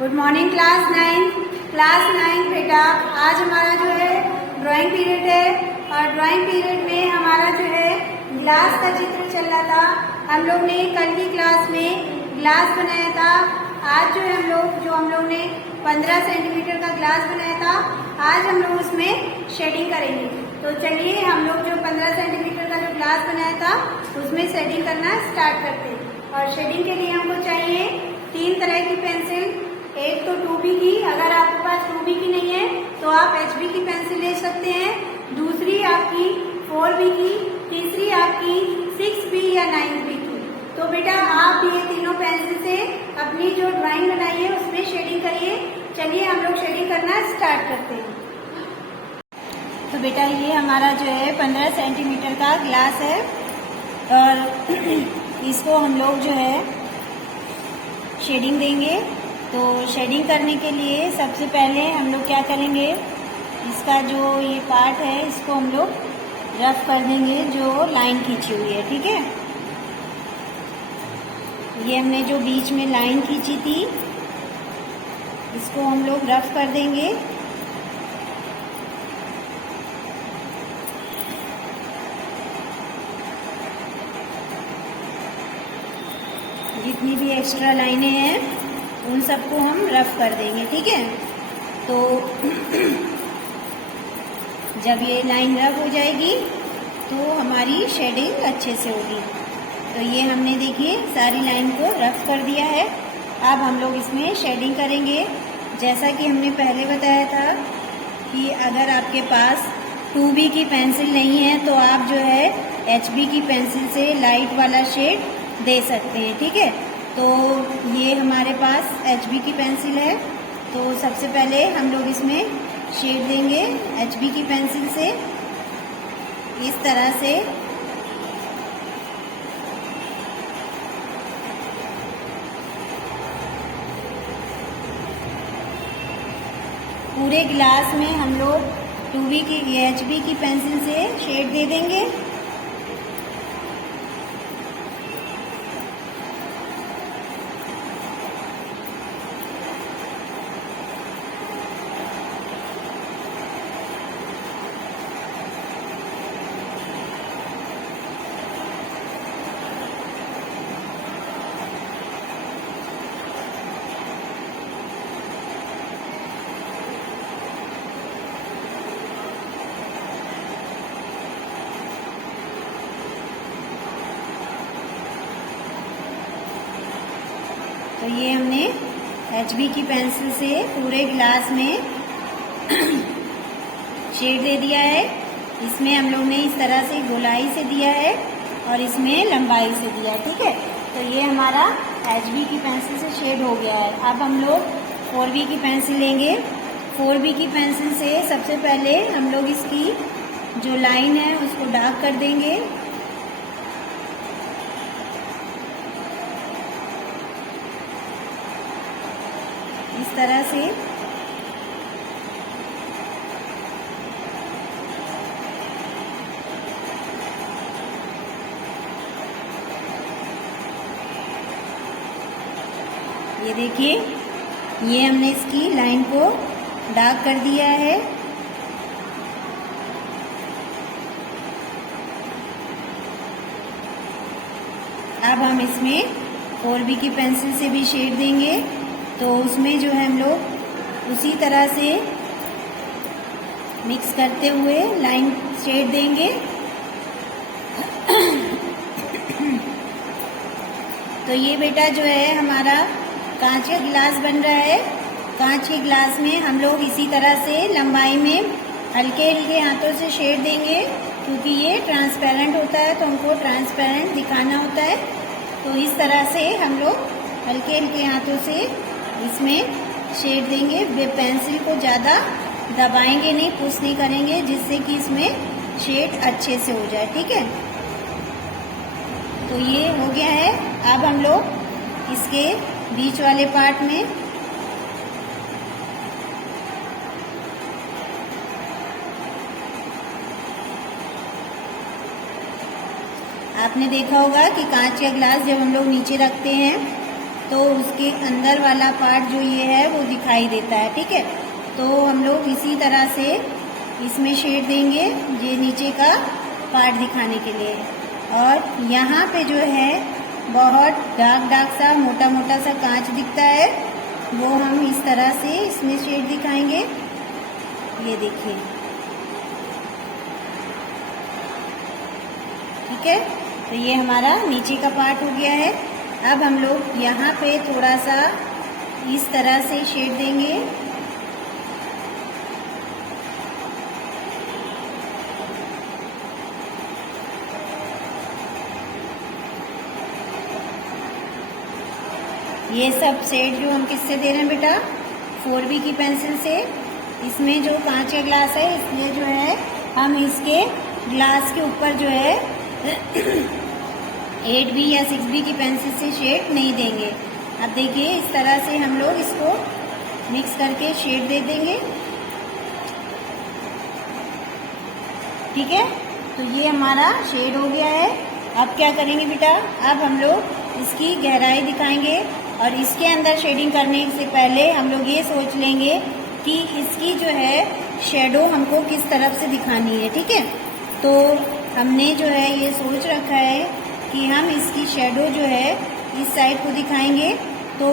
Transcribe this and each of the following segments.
Good morning class ninth बेटा। आज हमारा जो है ड्राइंग पीरियड है और ड्राइंग पीरियड में हमारा जो है ग्लास का चित्र चल रहा था। हम लोग ने कल की क्लास में ग्लास बनाया था। आज जो है हम लोग ने 15 सेंटीमीटर का ग्लास बनाया था। आज हम लोग उसमें शेडिंग करेंगे। तो चलिए हम लोग जो 15 सेंटीमीटर का जो ग्लास बनाया था उसमें शेडिंग करना स्टार्ट करते हैं। और शेडिंग के लिए हमको चाहिए 3 तरह की पेंसिल। एक तो 2B की, अगर आपके पास 2B की नहीं है तो आप HB की पेंसिल ले सकते हैं। दूसरी आपकी 4B की, तीसरी आपकी 6B या 9B की। तो बेटा आप ये तीनों पेंसिल से अपनी जो ड्राइंग बनाई है उसमें शेडिंग करिए। चलिए हम लोग शेडिंग करना स्टार्ट करते हैं। तो बेटा ये हमारा जो है 15 सेंटीमीटर का ग्लास है और इसको हम लोग जो है शेडिंग देंगे। तो शेडिंग करने के लिए सबसे पहले हम लोग क्या करेंगे, इसका जो ये पार्ट है इसको हम लोग रफ कर देंगे, जो लाइन खींची हुई है। ठीक है, ये हमने जो बीच में लाइन खींची थी इसको हम लोग रफ कर देंगे। जितनी भी एक्स्ट्रा लाइनें हैं उन सबको हम रफ कर देंगे। ठीक है, तो जब ये लाइन रफ हो जाएगी तो हमारी शेडिंग अच्छे से होगी। तो ये हमने देखिए सारी लाइन को रफ कर दिया है। अब हम लोग इसमें शेडिंग करेंगे। जैसा कि हमने पहले बताया था कि अगर आपके पास 2B की पेंसिल नहीं है तो आप जो है HB की पेंसिल से लाइट वाला शेड दे सकते हैं। ठीक है, तो ये हमारे पास HB की पेंसिल है। तो सबसे पहले हम लोग इसमें शेड देंगे HB की पेंसिल से इस तरह से। पूरे ग्लास में हम लोग 2B की HB की पेंसिल से शेड दे देंगे। तो ये हमने HB की पेंसिल से पूरे ग्लास में शेड दे दिया है। इसमें हम लोग ने इस तरह से गोलाई से दिया है और इसमें लंबाई से दिया है। ठीक है, तो ये हमारा HB की पेंसिल से शेड हो गया है। अब हम लोग 4B की पेंसिल लेंगे। 4B की पेंसिल से सबसे पहले हम लोग इसकी जो लाइन है उसको डार्क कर देंगे। इस तरह से ये देखिए, ये हमने इसकी लाइन को डार्क कर दिया है। अब हम इसमें 4B की पेंसिल से भी शेड देंगे। तो उसमें जो है हम लोग उसी तरह से मिक्स करते हुए लाइन शेड देंगे। तो ये बेटा जो है हमारा कांच का गिलास बन रहा है। कांच के गिलास में हम लोग इसी तरह से लंबाई में हल्के हल्के हाथों से शेड देंगे, क्योंकि ये ट्रांसपेरेंट होता है तो हमको ट्रांसपेरेंट दिखाना होता है। तो इस तरह से हम लोग हल्के हल्के हाथों से इसमें शेड देंगे। पेंसिल को ज़्यादा दबाएंगे नहीं, पुश नहीं करेंगे, जिससे कि इसमें शेड अच्छे से हो जाए। ठीक है, तो ये हो गया है। अब हम लोग इसके बीच वाले पार्ट में आपने देखा होगा कि कांच का ग्लास जब हम लोग नीचे रखते हैं तो उसके अंदर वाला पार्ट जो ये है वो दिखाई देता है। ठीक है, तो हम लोग इसी तरह से इसमें शेड देंगे, ये नीचे का पार्ट दिखाने के लिए। और यहाँ पे जो है बहुत डार्क डार्क सा मोटा मोटा सा कांच दिखता है, वो हम इस तरह से इसमें शेड दिखाएंगे। ये देखिए, ठीक है, तो ये हमारा नीचे का पार्ट हो गया है। अब हम लोग यहाँ पे थोड़ा सा इस तरह से शेड देंगे। ये सब शेड जो हम किससे दे रहे हैं बेटा, 4B की पेंसिल से। इसमें जो कांच का ग्लास है, इसलिए जो है हम इसके ग्लास के ऊपर जो है 8B या 6B की पेंसिल से शेड नहीं देंगे। अब देखिए, इस तरह से हम लोग इसको मिक्स करके शेड दे देंगे। ठीक है, तो ये हमारा शेड हो गया है। अब क्या करेंगे बेटा, अब हम लोग इसकी गहराई दिखाएंगे। और इसके अंदर शेडिंग करने से पहले हम लोग ये सोच लेंगे कि इसकी जो है शेडो हमको किस तरफ से दिखानी है। ठीक है, तो हमने जो है ये सोच रखा है कि हम इसकी शेडो जो है इस साइड को दिखाएंगे। तो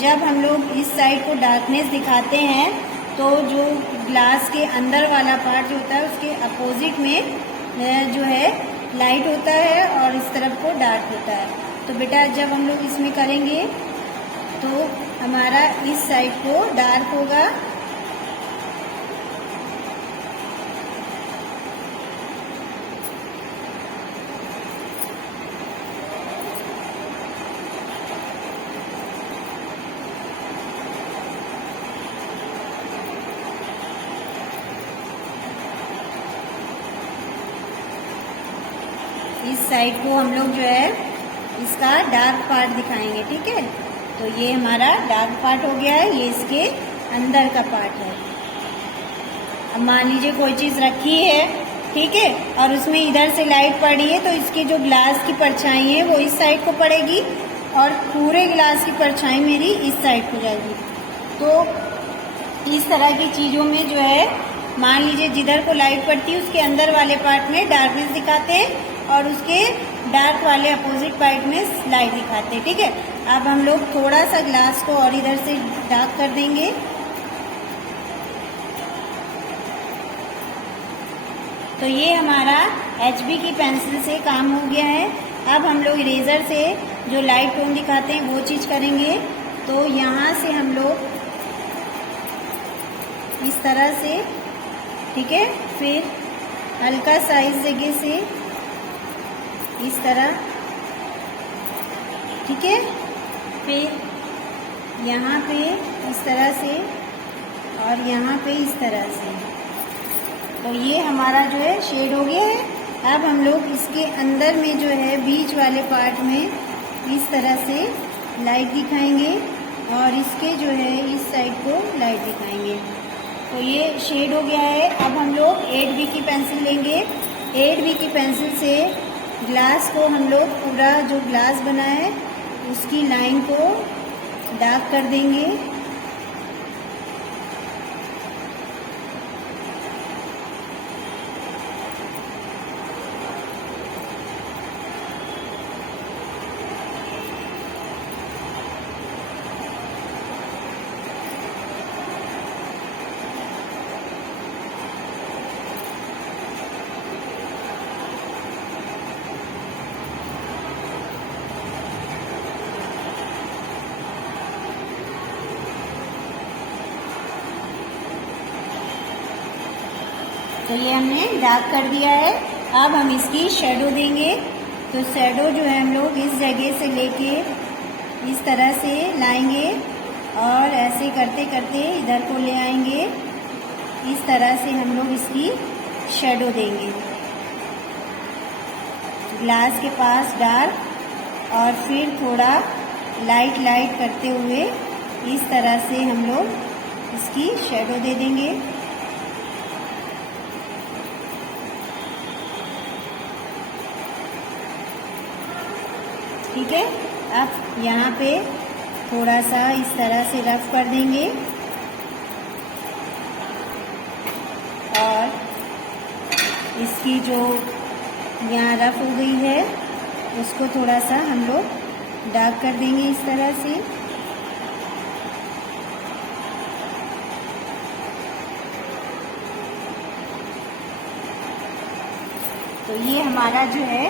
जब हम लोग इस साइड को डार्कनेस दिखाते हैं, तो जो ग्लास के अंदर वाला पार्ट जो होता है उसके अपोजिट में जो है लाइट होता है और इस तरफ को डार्क होता है। तो बेटा जब हम लोग इसमें करेंगे तो हमारा इस साइड को डार्क होगा, इस साइड को हम लोग जो है इसका डार्क पार्ट दिखाएंगे। ठीक है, तो ये हमारा डार्क पार्ट हो गया है, ये इसके अंदर का पार्ट है। अब मान लीजिए कोई चीज़ रखी है, ठीक है, और उसमें इधर से लाइट पड़ी है, तो इसकी जो ग्लास की परछाई है वो इस साइड को पड़ेगी और पूरे ग्लास की परछाई मेरी इस साइड को जाएगी। तो इस तरह की चीज़ों में जो है, मान लीजिए जिधर को लाइट पड़ती है उसके अंदर वाले पार्ट में डार्कनेस दिखाते हैं और उसके डार्क वाले अपोजिट पार्ट में लाइट दिखाते हैं। ठीक है, अब हम लोग थोड़ा सा ग्लास को और इधर से डार्क कर देंगे। तो ये हमारा HB की पेंसिल से काम हो गया है। अब हम लोग इरेजर से जो लाइट टोन दिखाते हैं वो चीज़ करेंगे। तो यहाँ से हम लोग इस तरह से, ठीक है, फिर हल्का सा इस जगह से इस तरह, ठीक है, फिर यहाँ पे इस तरह से और यहाँ पे इस तरह से। तो ये हमारा जो है शेड हो गया है। अब हम लोग इसके अंदर में जो है बीच वाले पार्ट में इस तरह से लाइट दिखाएंगे और इसके जो है इस साइड को लाइट दिखाएंगे। तो ये शेड हो गया है। अब हम लोग 8B की पेंसिल लेंगे। 8B की पेंसिल से ग्लास को हम लोग पूरा जो ग्लास बना है उसकी लाइन को डार्क कर देंगे। तो ये हमने डार्क कर दिया है। अब हम इसकी शेडो देंगे। तो शेडो जो है हम लोग इस जगह से लेके इस तरह से लाएंगे और ऐसे करते करते इधर को ले आएंगे। इस तरह से हम लोग इसकी शेडो देंगे। ग्लास के पास डार्क और फिर थोड़ा लाइट लाइट करते हुए इस तरह से हम लोग इसकी शेडो दे देंगे। ठीक है, अब यहाँ पे थोड़ा सा इस तरह से रफ कर देंगे और इसकी जो यहाँ रफ हो गई है उसको थोड़ा सा हम लोग डार्क कर देंगे इस तरह से। तो ये हमारा जो है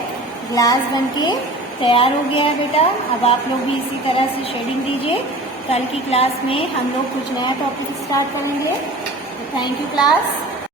ग्लास बनके तैयार हो गया है बेटा। अब आप लोग भी इसी तरह से शेडिंग दीजिए। कल की क्लास में हम लोग कुछ नया टॉपिक स्टार्ट करेंगे। तो थैंक यू क्लास।